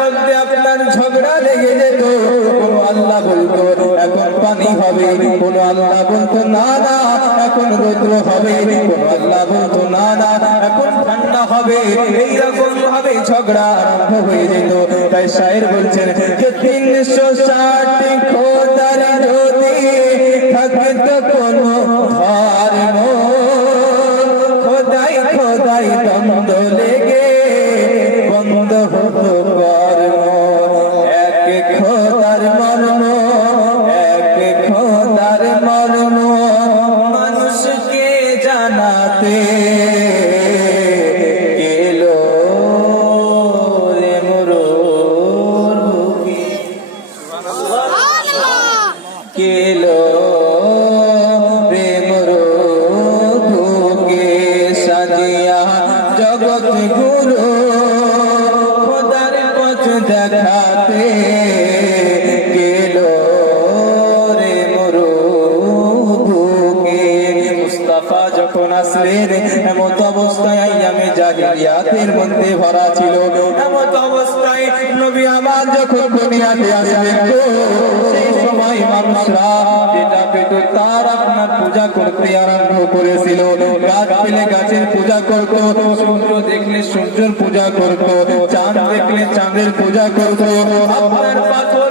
মধ্যে আপনার ঝগড়া লেগে যেত। আল্লাহ বলতো, এখন পানি হবে কোনো আল্লাহ বলতো, না না, এখন রৌদ্র হবে কোনো আল্লাহ বলতো, না না, এখন ঠান্ডা হবে। এইরকম ভাবে ঝগড়া আরম্ভ হয়ে যেত। তাই শায়ের বলছেন, যে তিনশো ষাট খোদার যদি থাকে তো কোনো ধর্ম আমি জাহিরিয়াতের মধ্যে ভরা ছিল। এমত অবস্থায় নবী আমার যখন দুনিয়াতে আসলেন গো, সেই সময় মানুষরা যেটা পেত তার আপনার পূজা করতে আরম্ভ করেছিল। গাছ পেলে গাছের পূজা করত সূর্য দেখলে সূর্যের পূজা করত চাঁদ দেখলে চাঁদের পূজা করত। আপনার পাথর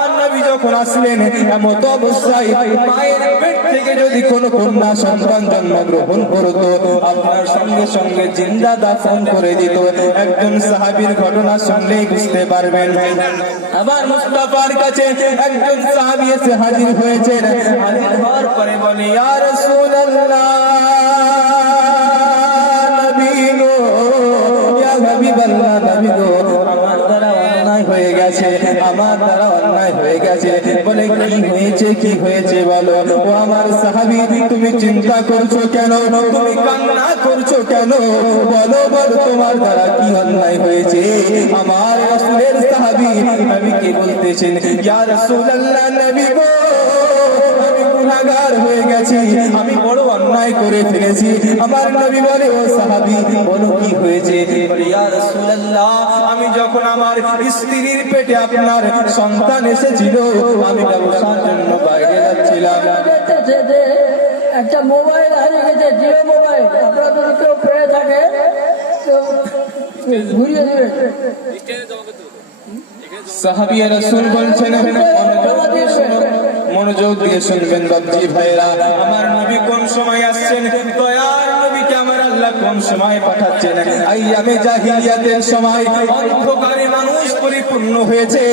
যখন আসলেন, এমত অবস্থায় মায়ের পেট থেকে যদি কোনো কন্যা সন্তান জন্মগ্রহণ করত আপনার সঙ্গে সঙ্গে জিন্দা দাফন করে দিত। একজন সাহাবীর ঘটনা শুনলেই বুঝতে পারবেন। আবার মুস্তাফার কাছে একজন সাহাবী এসে হাজির হয়েছেন। হাজির হওয়ার পরে বলে, ইয়া রাসূলুল্লাহ। গেছে আমার দ্বারা অন্যায় হয়ে গেছে। বলে কি হয়েছে কি হয়েছে বলো? ও আমার সাহাবি তুমি চিন্তা করছ কেন? তুমি কান্না করছ কেন? বলো বলো, তোমার দ্বারা কি অন্যায় হয়েছে? আমার রাসূলের সাহাবী নবীকে বলতেছেন, ইয়া রাসূলুল্লাহ, নবী গো আমি গুনাহগার হয়ে গেছি। আমি বড় অন্যায় করে ফেলেছি। আমার নবী বলে ও সাহাবি বলো কি হয়েছে? ইয়া আমি যখন আমার স্ত্রীর পেটে আপনার সন্তান এসেছিল আমি ব্যবসার জন্য বাইরে যাচ্ছিলাম। একটা মোবাইল হারিয়ে গেছে জিও মোবাইল। আপনারা যদি কেউ পেয়ে থাকে তো ঘুরিয়ে দেবে সাহাবিয়া রাসূল বলছেন মনোযোগ দিয়ে শুনুন, মনোযোগ দিয়ে শুনবেন বাবজি ভাইরা আমার নবী কোন সময় আসছেন? দয়ার নবীকে আমার আল্লাহ কোন সময় পাঠাচ্ছেন? আইয়ামে জাহিলিয়াতের সময় অন্ধকারে মানুষ পরিপূর্ণ হয়েছে।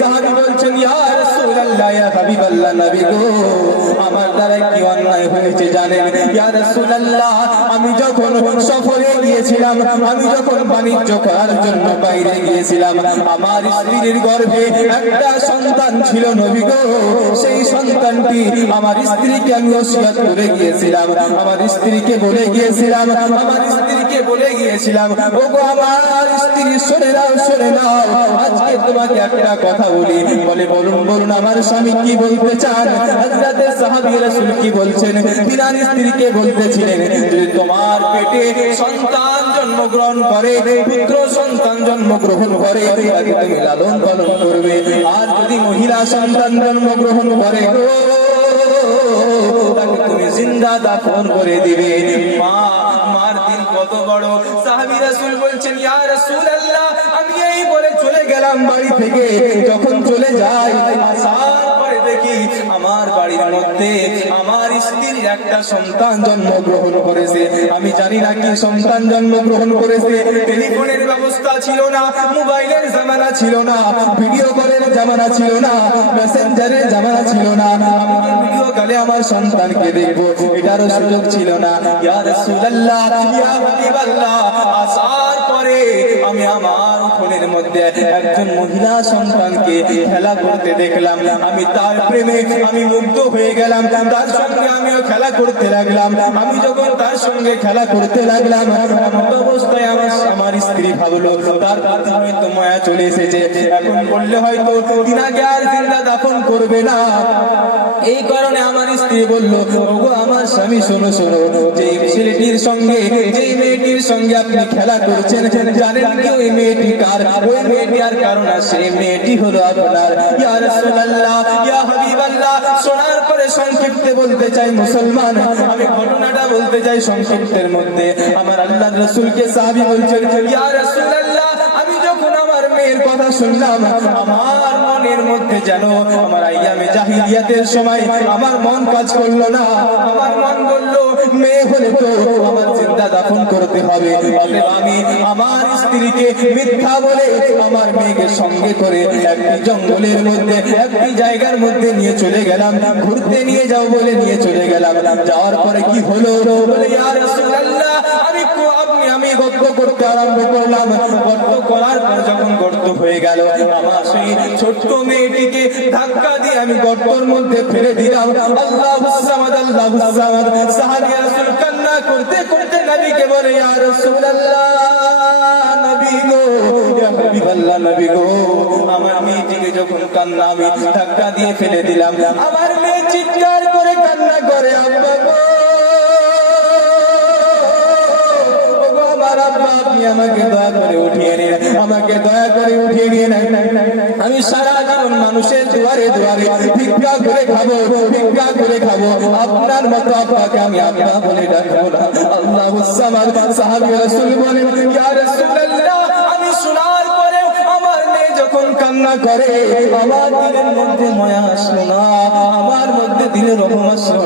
সাহাবী বলছেন ইয়া আমি যখন সফরে গিয়েছিলাম, আমি যখন বাণিজ্য করার জন্য বাইরে গিয়েছিলাম, আমার স্ত্রীর গর্ভে একটা সন্তান ছিল নবী গো। সেই সন্তানটি আমার স্ত্রীকে আমি ওসিয়ত করে গিয়েছিলাম। আমার স্ত্রীকে বলে গিয়েছিলাম, আমার স্ত্রীকে বলে গিয়েছিলাম ও গো আমার স্ত্রী, শুনে নাও শুনে নাও। আজকে তোমাকে একটা কথা বলি। বলে, বলুন বলুন আমার স্বামী কি বলতে চান? হযরতে সাহাবী রাসূল কি বলছেন? তিনার স্ত্রীকে বলতেছিলেন যদি তোমার পেটে সন্তান জন্মগ্রহণ করে পুত্র সন্তান জন্মগ্রহণ করে তাকে তুমি লালন পালন করবে। আর যদি মহিলা সন্তান জন্মগ্রহণ করে গো, তাকে তুমি জিন্দা দাফন করে দিবে। মা মার দিল কত বড়। সাহাবী রাসূল বলছেন ইয়া রাসূলুল্লাহ গেলাম বাড়ি থেকে, যখন চলে যাই, আসার দেখি আমার বাড়ির মধ্যে আমার স্ত্রীর একটা সন্তান জন্মগ্রহণ করেছে। আমি জানি না কি সন্তান জন্মগ্রহণ করেছে। টেলিফোনের ব্যবস্থা ছিল না, মোবাইলের জামানা ছিল না, ভিডিও কলের জামানা ছিল না, মেসেঞ্জারের জামানা ছিল না। আমার সন্তানকে দেখব? এটারও সুযোগ ছিল না। আসার পরে আমি আমার ফোনের মধ্যে একজন মহিলা সন্তানকে খেলা করতে দেখলাম। আমি তার প্রেমে আমি মুগ্ধ হয়ে গেলাম। তার সঙ্গে আমিও খেলা করতে লাগলাম। আমি যখন তার সঙ্গে খেলা করতে লাগলাম অবস্থায় আমার আমার স্ত্রী ভাবলো, তার হয়তো মায়া চলে এসেছে। এখন হয়তো আর জিন্দা করবে না। এই কারণে আমার স্ত্রী বলল, ওগো, আমার স্বামী, শোনো শোনো। যে ছেলেটির সঙ্গে, যে মেয়েটির সঙ্গে আপনি খেলা করছেন, জানেন কি ওই মেয়েটি কার? ওই মেয়েটি আর কারণ আছে, মেয়েটি হলো আপনার, ইয়া রাসূলুল্লাহ, ইয়া হাবিবাল্লাহ। শোনার পরে সংক্ষিপ্তে বলতে চাই মুসলমান, আমি ঘটনাটা বলতে চাই সংক্ষিপ্তের মধ্যে। আমার আল্লাহর রাসূলকে সাহাবী বলছেন, ইয়া রাসূলুল্লাহ, আমি যখন আমার মেয়ের কথা শুনলাম, আমার মনের মধ্যে যেন আমার আইয়ামে জাহিলিয়াতের সময় আমার মন কাজ করল না, আমার মন বলল, মেয়ে হলে তো আমার করতে হবে। আমি আমার স্ত্রীকে মিথ্যা বলে আমার মেয়েকে সঙ্গে করে একটি জঙ্গলের মধ্যে, একটি জায়গার মধ্যে নিয়ে চলে গেলাম। ঘুরতে নিয়ে যাও বলে নিয়ে চলে গেলাম। যাওয়ার পরে কি হলো? বলে আমি গর্ত করতে আরম্ভ করলাম। গর্ত করার পর যখন গর্ত হয়ে গেল, আমার সেই ছোট্ট মেয়েটিকে ধাক্কা দিয়ে আমি গর্তর মধ্যে ফেলে দিলাম। আল্লাহ কান্না করতে করতে নবীকে বলে আমার আমাকে দয়া করে উঠিয়ে নিন আমাকে দয়া করে উঠিয়ে নিয়ে আমি সারা মানুষের দুয়ারে দুয়ারে ভিক্ষা করে খাব, ভিক্ষা করে খাব। আপনার মতো আব্বাকে আমি আব্বা বলে ডাকবো না। আল্লাহ সাহাবি আমি শোনার পরে আমার মেয়ে যখন কান্না করে, আমার দিলের মধ্যে আমার মধ্যে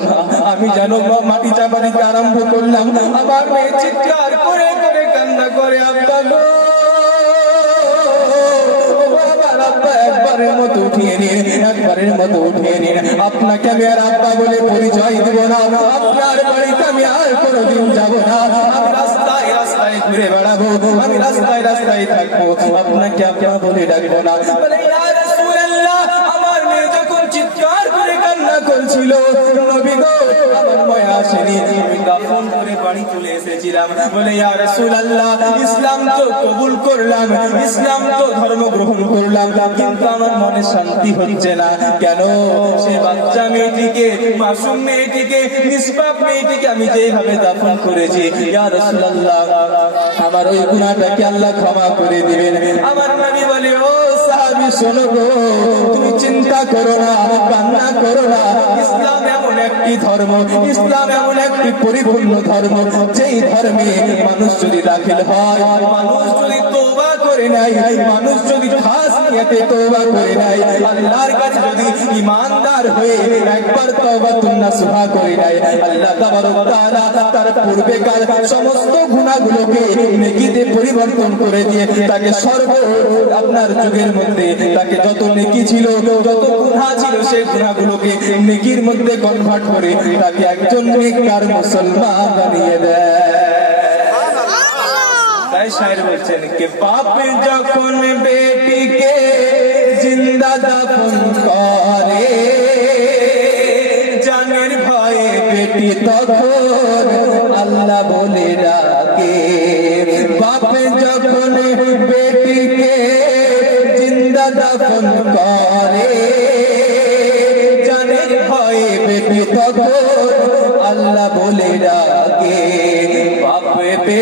না। আমি যেন মাটি চাপা দিতে আরম্ভ করলাম, আমার মেয়ে চিৎকার করে করে কান্না করে, আব্বা আব্বা একবারের মতো উঠিয়ে নিন একবারের মতো উঠিয়ে নিন। আপনাকে আমি আর আব্বা বলে পরিচয় দেব না। আপনার বাড়িতে আমি আর কোনোদিন যাব না। আমি রাস্তায় রাস্তায় ঘুরে বেড়াবো আমি রাস্তায় রাস্তায় থাকব। আপনাকে আব্বা বলে ডাকবো না। বলে, আমার মেয়ে যখন চিৎকার করে কান্না করছিল নবী গো আমার মায়া আসেনি। বাড়ি চলে এসেছিলাম। বলে, ইয়া রাসূলুল্লাহ, ইসলাম তো কবুল করলাম, ইসলাম তো ধর্ম গ্রহণ করলাম, কিন্তু আমার মনে শান্তি হচ্ছে না। কেন? সে বাচ্চা মেয়েটিকে, মাসুম মেয়েটিকে, নিষ্পাপ মেয়েটিকে আমি যেভাবে দাফন করেছি, ইয়া রাসূলুল্লাহ, আমার ওই গুনাহটাকে আল্লাহ ক্ষমা করে দিবেন। আমার নবী বলে, ও সাহাবী, শোনো তুমি চিন্তা করো না, কান্না করো না। ইসলাম একটি ধর্ম, ইসলাম এমন একটি পরিপূর্ণ ধর্ম, যেই ধর্মে মানুষ যদি দাখিল হয়, মানুষ যদি তওবা করে নাই মানুষ যদি খাস নিয়তে তওবা করে নাই আল্লাহর কাছে যদি ইমানদার হয়ে একবার তওবাতুন নাসুহা করে নাই আল্লাহ তাবারক তাআলা তার পূর্বেকার সমস্ত গুনাহগুলোকে নেকিতে পরিবর্তন করে দিয়ে তাকে সর্ব আপনার যুগের মধ্যে, তাকে যত নেকি ছিল, যত গুনাহ ছিল, সেই গুনাহগুলোকে নেকির মধ্যে কনভার্ট করে তাকে একজন নেককার মুসলমান বানিয়ে দেয়। যখন বেটিকে জিন্দা দাফন করে, জানের ভয়ে বেটি তখন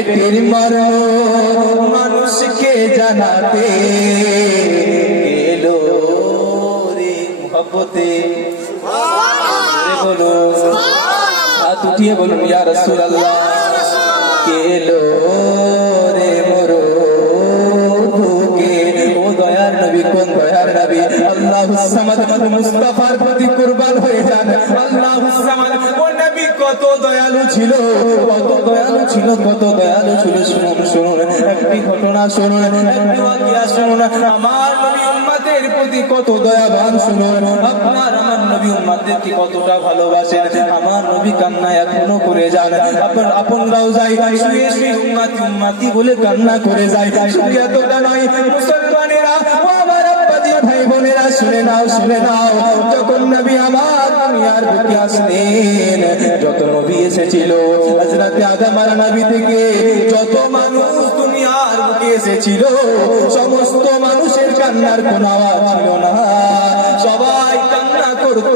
পেটের মর মানুষকে জানাতে এলো রে মহব্বতে। বলো। হাত উঠিয়ে বলুন, ইয়া রাসূলুল্লাহ। কেলো রে মোরো কে ও দয়ার নবী, কোন দয়ার নবী? আল্লাহু সামাদ মুস্তাফার প্রতি কুরবান হয়ে যান। আল্লাহু সামাদ কত দয়ালু ছিল, কত দয়ালু ছিল, কত দয়ালু ছিল, শুনুন শুনুন, একটি ঘটনা শুনুন, একটি শুনুন, আমার নবী কত দয়াবান শুনুন, আপনার, আমার নবী কতটা ভালোবাসেন, আমার নবী কান্না এখনও করে যান, আপনার আপনরাও যাই শুয়ে শুয়ে বলে কান্না করে যায়, শুধু এতটা শুনে নাও শুনে নাও যখন নবী আমার দুনিয়ার বুকে আসলেন যত নবী এসেছিল, হযরত আদম আর নবী থেকে যত মানুষ দুনিয়ার বুকে এসেছিল, সমস্ত মানুষের কান্নার কোনো আওয়াজ ছিল না। সবাই কান্না করতো,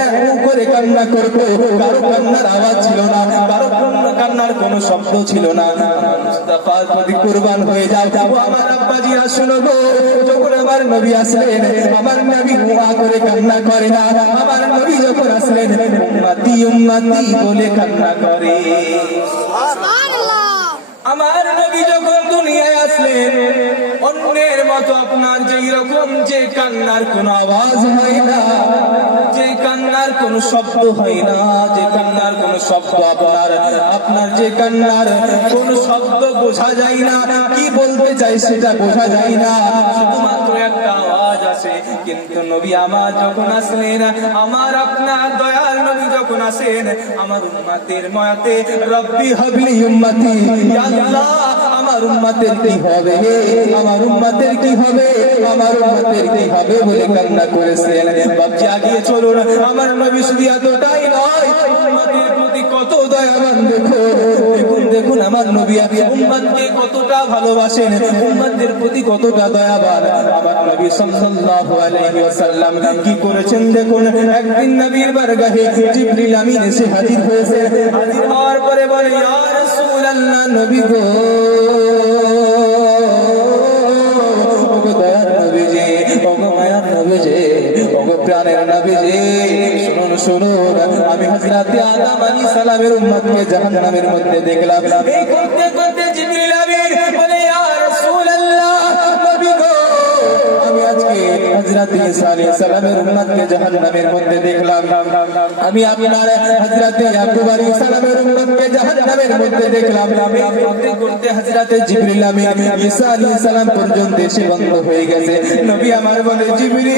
এক করে কান্না করতো, কারও কান্নার আওয়াজ ছিল না, কারও কান্নার কোনো শব্দ ছিল না। মুস্তাফা যদি কুরবান হয়ে যাও যাব আমার আব্বাজি গো। যখন আমার নবী আসলেন, আমার নবী হুয়া করে কান্না করে না। আমার নবী যখন আসলেন বলে কান্না করে। আমার নবী যখন দুনিয়ায় আসলেন, অন্যের মতো আপনার যেই রকম যে কান্নার কোন আওয়াজ হয় না, যে কান্নার কোন শব্দ হয় না, যে কান্নার কোন শব্দ আপনার আপনার যে কান্নার কোন শব্দ বোঝা যায় না, কি বলতে চাই সেটা বোঝা যায় না। শুধুমাত্র একটা আওয়াজ কিন্তু নবী আমার যখন আসলেন, আমার আপনার দয়াল নবী যখন আসেন, আমার উম্মাতের ময়াতে রব্বি হাবলি উম্মতি আমার উম্মাতের কি হবে? আমার উম্মাতের কি হবে? আমার উম্মাতের কি হবে? বলে কান্না করেছেন। বাপজি আগিয়ে চলুন, আমার নবী শুধু এতটাই নয়, উম্মাতের প্রতি কত দয়াবান দেখো। দেখুন দেখুন আমার নবী উম্মাদকে কতটা ভালোবাসেন উম্মাদের প্রতি কতটা দয়াবান। আমার নবী সাল্লাল্লাহু আলাইহি ওয়াসাল্লাম কি করেছেন দেখুন, একদিন নবীর বারগাহে জিবরিল আমিন এসে হাজির হয়েছে। হাজির হওয়ার পরে বলে, ইয়া রাসূলুল্লাহ, নবী গো। দয়ার নবীজি ওগো মায়ার নবীজি ওগো প্রাণের শুনুন শুনুন, আমি হযরত আদম আলাইহিস সালামের উম্মতকে জাহান্নামের মধ্যে দেখলাম। এই করতে করতে জিবরিল আমিন বলে, ইয়া রাসূলুল্লাহ, নবী গো, আমি আজকে হযরত ঈসা আলাইহিস সালামের উম্মতকে জাহান্নামের মধ্যে দেখলাম। আমি আপনার হযরত ইয়াকুব আলাইহিস সালামের উম্মতকে জাহান্নামের মধ্যে দেখলাম। আমি করতে করতে হযরত জিবরিল আমিন ঈসা আলাইহিস সালাম পর্যন্ত বন্ধ হয়ে গেছে। নবী আমার বলে, জিবরিল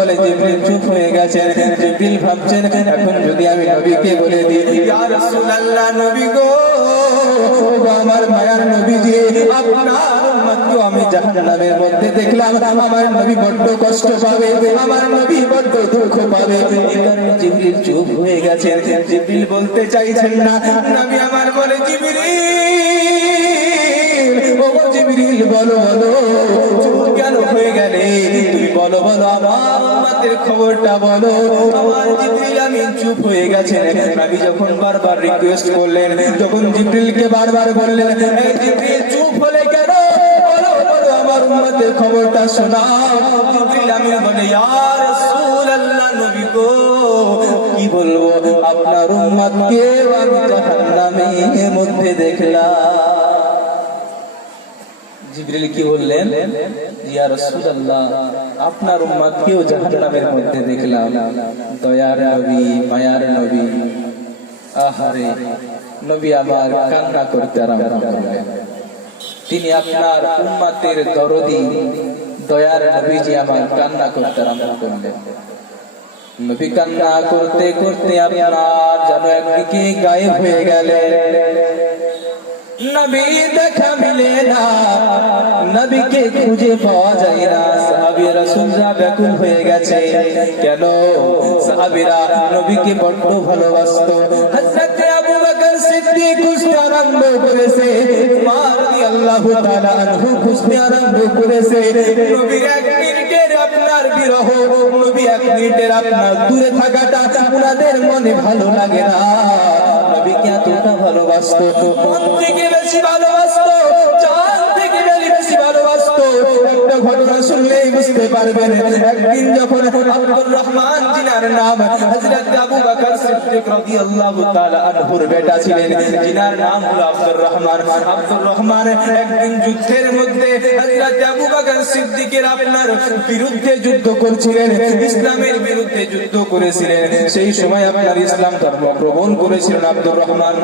বলে জিবরিল চুপ হয়ে গেছেন। জিবরিল ভাবছেন, এখন যদি আমি নবীকে বলে দিই, ইয়া রাসূলুল্লাহ, নবী গো আমার মায়ার নবীজি, আপনার উম্মতকে আমি জাহান্নামের মধ্যে দেখলাম। আমার নবী বড্ড কষ্ট পাবে, আমার নবী বড্ড দুঃখ পাবে। জিবরিল চুপ হয়ে গেছেন। জিবরিল বলতে চাইছেন না, নবী আমার বলে, জিবরিল, ও জিবরিল বলো বলো, চুপ কেন হয়ে গেলে? তুমি বলো বলো উম্মতের খবরটা বলো। আমার চুপ হয়ে গেছেন। যখন বারবার রিকোয়েস্ট করলেন বারবার বললেন চুপ হলে কেন? খবরটা কি বলব? আপনার মধ্যে দেখলাম। জিবরিল কি বললেন? আপনার উম্মতকেও জাহান্নামের মধ্যে দেখলাম। দয়ার নবী, মায়ার নবী। আহারে, নবী আমার কান্না করতে আরম্ভ করলেন। তিনি আপনার উম্মতের দরদি, দয়ার নবীজি আমার কান্না করতে আরম্ভ করলেন। নবী কান্না করতে করতে আপনার যেন একদিকে গায়েব হয়ে গেলেন। নবী দেখা মিলে না। নবীকে খুঁজে পাওয়া যায় না। সাহাবী রাসূলরা ব্যাকুল হয়ে গেছে। কেন? সাহাবীরা নবীকে বড্ড ভালোবাসতো। হযরত আবু বকর সিদ্দিক খুঁজতে আরম্ভ করেছে। উমর রাদিয়াল্লাহু তাআলা আনহু খুঁজতে আরম্ভ করেছে। নবীর এক মিনিটের আপনার বিরহ, নবী এক মিনিটের আপনার দূরে থাকাটা উনাদের মনে ভালো লাগে না। ভালোবাসতো। মন থেকে বেশি ভালোবাসত। জান শুনলেই বুঝতে পারবেন, একদিন যখন আব্দুর রহমান জিনার নাম হযরত আবু বকর সিদ্দিক রাদিয়াল্লাহু তাআলা আনহুর বেটা ছিলেন যিনার নাম হলো আব্দুর রহমান। আব্দুর রহমান একদিন যুদ্ধের মধ্যে হযরত আবু বকর সিদ্দিকের আপনার বিরুদ্ধে যুদ্ধ করছিলেন, ইসলামের বিরুদ্ধে যুদ্ধ করেছিলেন। সেই সময় আপনার ইসলাম ধর্ম গ্রহণ করেছিলেন আব্দুর রহমান।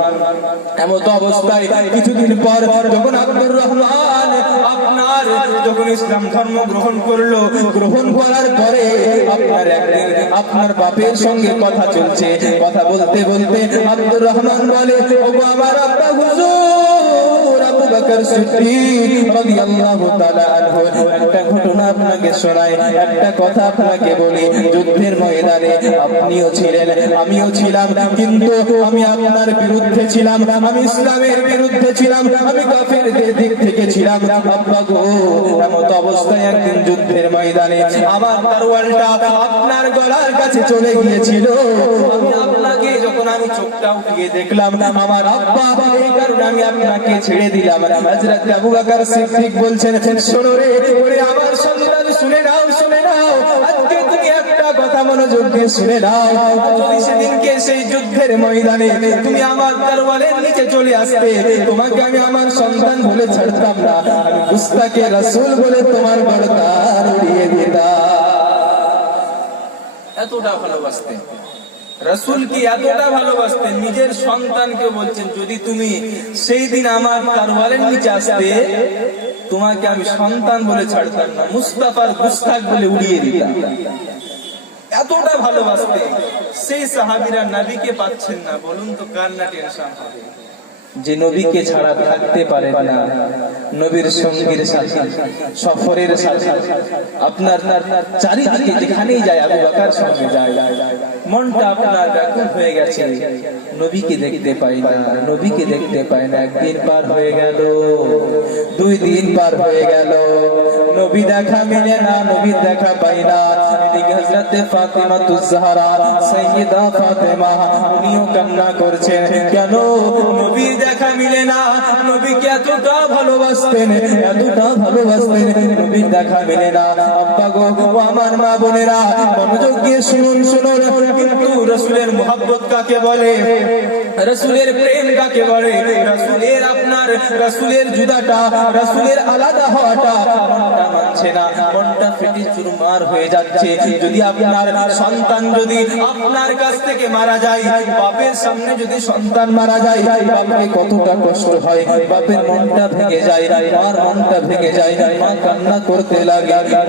এমত অবস্থায় কিছুদিন পর যখন আব্দুর রহমান আপনার যখন ইসলাম ধর্ম গ্রহণ করল। গ্রহণ করার পরে আপনার একদিন আপনার বাপের সঙ্গে কথা চলছে। কথা বলতে বলতে আব্দুর রহমান বলে ও আমার আব্বা হুজুর! আবু বকর সিদ্দিক রাদিয়াল্লাহু তাআলা আনহু, একটা ঘটনা আপনাকে শোনাই, একটা কথা আপনাকে বলি, যুদ্ধের ময়দানে আপনিও ছিলেন, আমিও ছিলাম, কিন্তু আমি আপনার বিরুদ্ধে ছিলাম, আমি ইসলামের বিরুদ্ধে ছিলাম, আমি কাফেরদের দিক থেকে ছিলাম। আব্বা গো এমত অবস্থায় একদিন যুদ্ধের ময়দানে আমার তরোয়ালটা আপনার গলার কাছে চলে গিয়েছিল। আমি আপনাকে, যখন আমি চোখটা উঠিয়ে দেখলাম, আমার আব্বা, এই কারণে আমি আপনাকে ছেড়ে দিলাম। ওরে আমার সন্তান ময়দানে তুমি আমার তোমাকে আমি আমার সন্তান বলে ছাড়তাম না। আমি গুস্তাকে রাসূল বলে তোমার গড়দার উড়িয়ে দিতাম। এতটা ভালোবাসতেন। রসুল কি এতটা ভালোবাসতেন, নিজের সন্তানকে বলছেন, যদি তুমি সেই দিন আমার তারওয়ালের নিচে আসতে, তোমাকে আমি সন্তান বলে ছাড়তাম না, মুস্তাফার গুস্তাক বলে উড়িয়ে দিতাম। এতটা ভালোবাসতে সেই সাহাবিরা নাবিকে পাচ্ছেন না। বলুন তো, কার না টেনশন যে নবীকে ছাড়া থাকতে পারে না, নবীর সঙ্গীর সাথে, সফরের সাথে, আপনার চারিদিকে যেখানেই যায়, আবু বাকার সঙ্গে যায়। মনটা আপনার ব্যাকুল হয়ে গেছে। নবীকে দেখতে পাই না, নবীকে দেখতে পাই না। একদিন পার হয়ে গেল, দুই দিন পার হয়ে গেল। নবী দেখা মিলে না নবীর দেখা পাই না। কেন নবীর দেখা মিলে না? নবীকে এতটা ভালোবাসতেন এতটা ভালোবাসতেন, নবীর দেখা মিলে না। আমার মা বোনেরা, মনোযোগ দিয়ে শুনুন শুনুন। কিন্তু রসুলের মোহাব্বত কাকে বলে? রসুলের প্রেম কাকে বলে? রসুলের আপনার, রসুলের জুদাটা, রসুলের আলাদা হওয়াটা কাছ থেকে মারা যায়, বাপের সামনে যদি সন্তান মারা যায় কতটা কষ্ট হয়। বাপের মনটা যায় ভেঙে যায়, মা করতে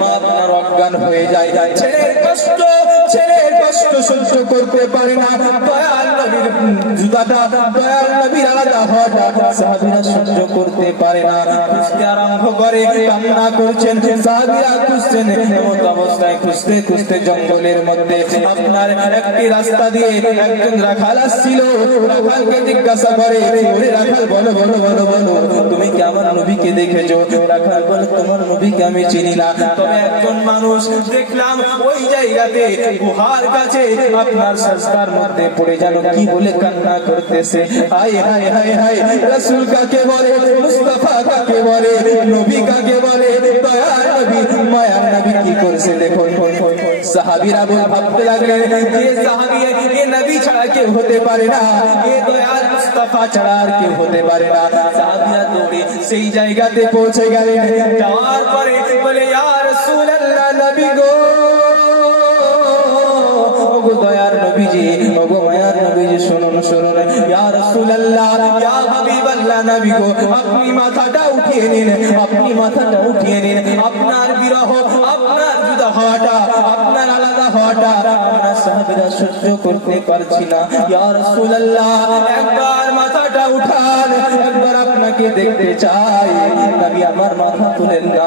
মা অজ্ঞান হয়ে যায়। ছেলের কষ্ট কষ্ট সহ্য করতে পারে না। দয়াল নবীর জুদাটা দয়াল নবীর আলাদা হওয়াটা সাহাবীরা সহ্য করতে পারে না। খুঁজতে আরম্ভ করে করছেন, সাহাবীরা খুঁজছেন, এমত অবস্থায় খুঁজতে খুঁজতে জঙ্গলের মধ্যে আপনার একটি রাস্তা দিয়ে একজন রাখাল আসছিল। রাখালকে জিজ্ঞাসা করে রাখাল, বলো বলো বলো বলো, তুমি কি আমার নবীকে দেখেছ? রাখাল বলে, তোমার নবীকে আমি চিনি না। তবে একজন মানুষ দেখলাম, ওই জায়গাতে গুহার কাছে আপনার সস্তার মধ্যে পড়ে যেন কি বলে কান্না করতেছে হাই হাই হাই হাই রাসূল কাকে বলে মুস্তাফা কাকে বলে নবী কাকে বলে দয়ার নবী মায়ার নবী কি করছে দেখুন সাহাবীরা বল ভাবতে লাগলেন যে সাহাবী এ নবী ছাড়া কেউ হতে পারে না এ দয়াল মুস্তাফা ছাড়া আর কেউ হতে পারে না সাহাবীরা দৌড়ে সেই জায়গাতে পৌঁছে গেলেন যাওয়ার পরে বলে ইয়া দয়ার নবীজি, ওগো মায়ার নবীজি, শুনুন শুনুন। ইয়া রাসূলুল্লাহ, ইয়া হাবিবাল্লাহ নবী গো, আপনি মাথাটা উঠিয়ে নিন, আপনি মাথাটা উঠিয়ে নিন। আপনার বিরহ, আপনার জুদা হওয়াটা, আপনার আলাদা হওয়াটা, আমরা সাহাবীরা সহ্য করতে পারছি না। ইয়া রাসূলুল্লাহ, একবার মাথাটা উঠান, একবার আপনাকে দেখতে চাই। নবী আমার মাথা তুলেন না।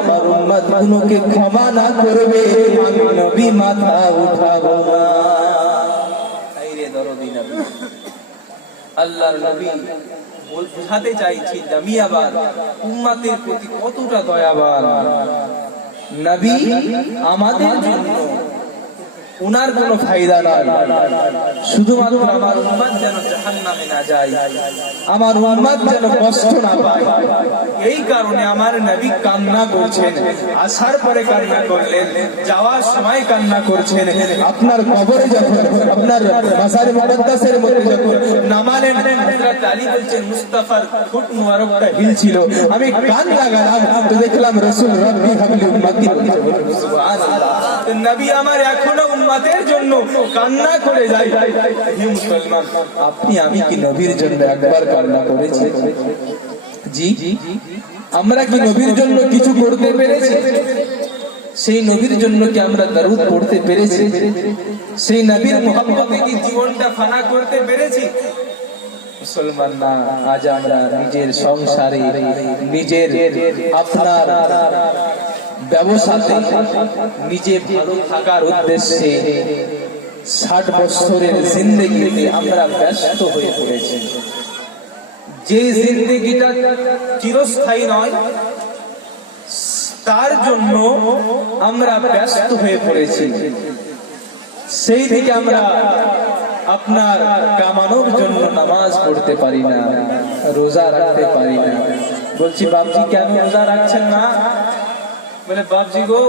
আমার ক্ষমা না করবে আমি নবী মাথা উঠাবো না আল্লাহর নবী বোঝাতে চাইছি জামিয়াবাদ উম্মাতের প্রতি কতটা দয়াবান? নবী আমাদের জন্য উনার কোনো ফায়দা নয়। শুধুমাত্র আমার উম্মাদ যেন জাহান্নামে না যায়। আমার উম্মাদ যেন কষ্ট না পায়। এই কারণে আমার নবী কান্না করছেন, আসার পরে কান্না করলেন, যাওয়ার সময় কান্না করছেন। আপনার কবরে যখন, আপনার মাসারে মুকদ্দাসের মধ্যে যখন নামালেন, হযরত আলী বলছেন, মুস্তাফার ফুট মুবারকটা হিলছিল আমি কান লাগালাম, তো দেখলাম রাসূল রব্বি হাবলি উম্মতি সুবহানাল্লাহ। নবী আমার এখনও উম্মতের জন্য কান্না করে যায় হে মুসলমান, আপনি, আমি কি নবীর জন্য একবার কান্না করেছি? জি, আমরা কি নবীর জন্য কিছু করতে পেরেছি? সেই নবীর জন্য কি আমরা দরুদ পড়তে পেরেছি? সেই নবীর মোহাম্মতে কি জীবনটা ফানা করতে পেরেছি? মুসলমান না, আজ আমরা নিজের সংসারে, নিজের আপনার ব্যবসাতে নিজে ভালো থাকার উদ্দেশ্যে ষাট বছরের জিন্দগিতে আমরা ব্যস্ত হয়ে পড়েছি। যে জিন্দগিটা চিরস্থায়ী নয়, তার জন্য আমরা ব্যস্ত হয়ে পড়েছি। সেই দিকে আমরা আপনার কামানোর জন্য নামাজ পড়তে পারি না, রোজা রাখতে পারি না। বলছি, বাপজি, কেন রোজা রাখছেন না? বলে, বাপজি গো,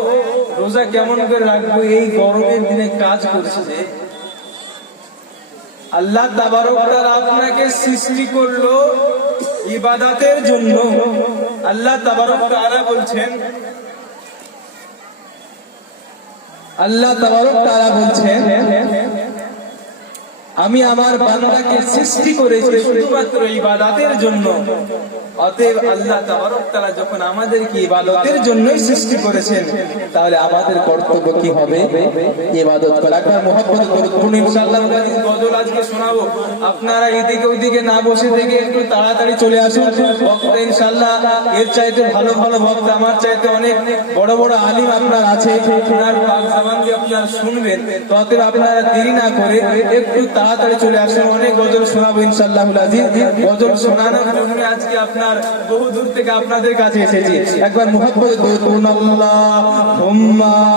রোজা কেমন করে রাখব এই গরমের দিনে কাজ করছে যে। আল্লাহ তাবারক তাআলা আপনাকে সৃষ্টি করল ইবাদতের জন্য আল্লাহ তাবারক তাআলা বলছেন, আল্লাহ তাবারক তাআলা বলছেন আমি আমার বান্দাকে সৃষ্টি করেছি শুধুমাত্র ইবাদতের জন্য। অতএব আল্লাহ তাআলা যখন আমাদেরকে ইবাদতের জন্যই সৃষ্টি করেছেন, তাহলে আমাদের কর্তব্য কি হবে? ইবাদত করা। একবার মহব্বত করুন, ইনশাআল্লাহ। গজল আজকে শোনাবো। আপনারা এদিকে ওইদিকে না বসে থেকে একটু তাড়াতাড়ি চলে আসুন। বক্তা ইনশাআল্লাহ। এর চাইতে ভালো ভালো বক্তা আমার চাইতে অনেক বড় বড় আলিম আপনার আছে। আপনার পাক জামান দিয়ে আপনারা শুনবেন। তো অতএব আপনারা দেরি না করে একটু তাড়াতাড়ি চলে আসুন। অনেক গজল শোনাবো ইনশাল্লাহ গজল শোনানোর জন্য আজকে আপনার বহু দূর থেকে আপনাদের কাছে এসেছি। একবার আল্লাহ মুহাম্মদ।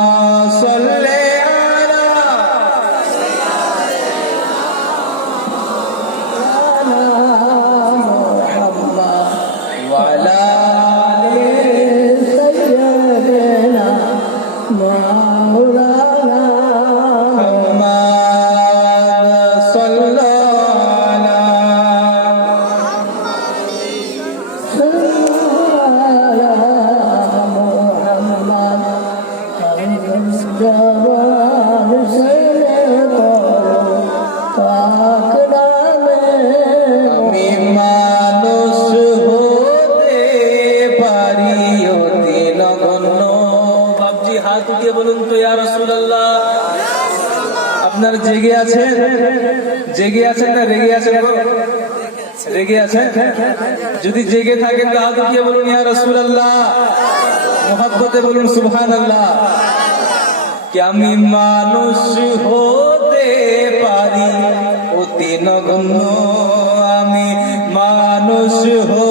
যদি জেগে থাকেন তো হাত উঠিয়ে বলুন, ইয়া রাসূলুল্লাহ? মোহাব্বতে বলুন, সুবহানাল্লাহ। কি আমি মানুষ হতে পারি? অতি নগণ্য আমি মানুষ হতে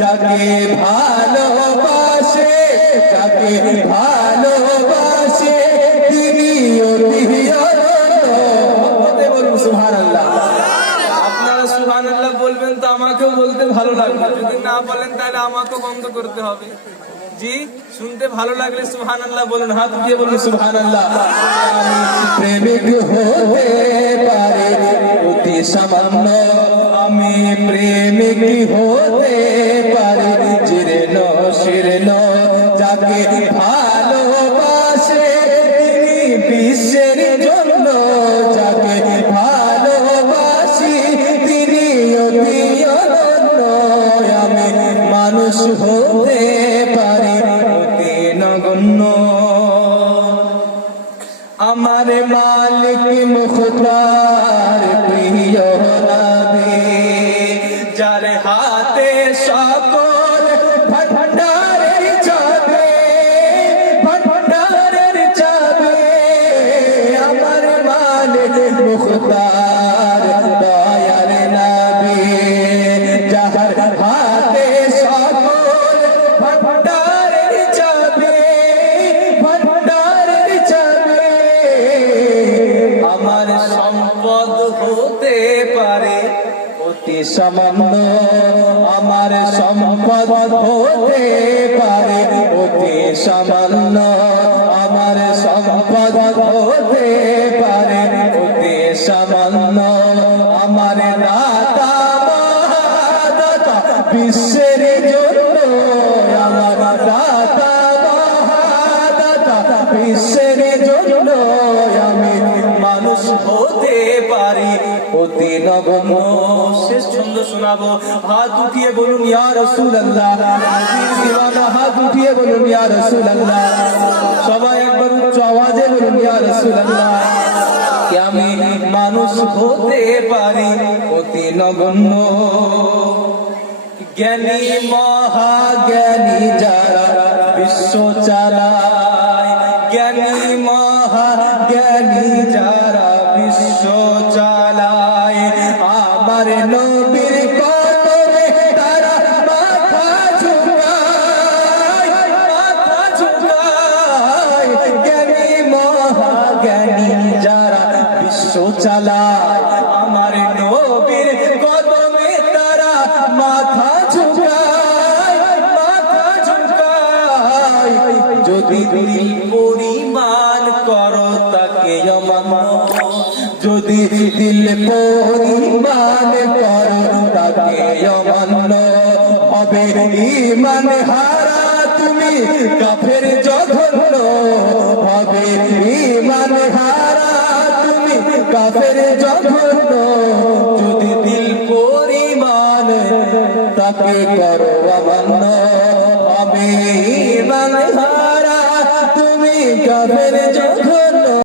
যাকে ভালোবাসে যাকে ভালোবাসে তিনি বলবেন তো আমাকেও বলতে ভালো লাগবে। যদি না বলেন তাহলে আমাকেও বন্ধ করতে হবে। জি শুনতে ভালো লাগলে সুবহানাল্লাহ বলুন হাত দিয়ে বলুন সুবহানাল্লাহ। প্রেমিক হতে পারে অতি সামান্য। আমি প্রেমিক হতে আমার মালিক মুখতার সামান্য আমার সম্পদ হতে পারে অতি সামান্য। আমার দাতা মহাদাতা নগণ্য শেষ ছন্দ শোনাবো। হাত উঠিয়ে বলুন, ইয়া রাসূলুল্লাহ। দিওয়ানা, হাত উঠিয়ে বলুন, ইয়া রাসূলুল্লাহ। সবাই একবার বলুন আমি মানুষ হতে পারি অতি নগণ্য জ্ঞানী, মহাজ্ঞানী যারা বিশ্ব চালায়। জ্ঞানী, মহাজ্ঞানী দিল পরিমাণ করো তাকে অমান্য। হবে ইমান হারা তুমি কাফের জঘন্য। হবে ইমান হারা তুমি কাফের জঘন্য। যদি দিল পরিমাণ তাকে করো অমান্য। হবে ইমান হারা তুমি কাফের জঘন্য।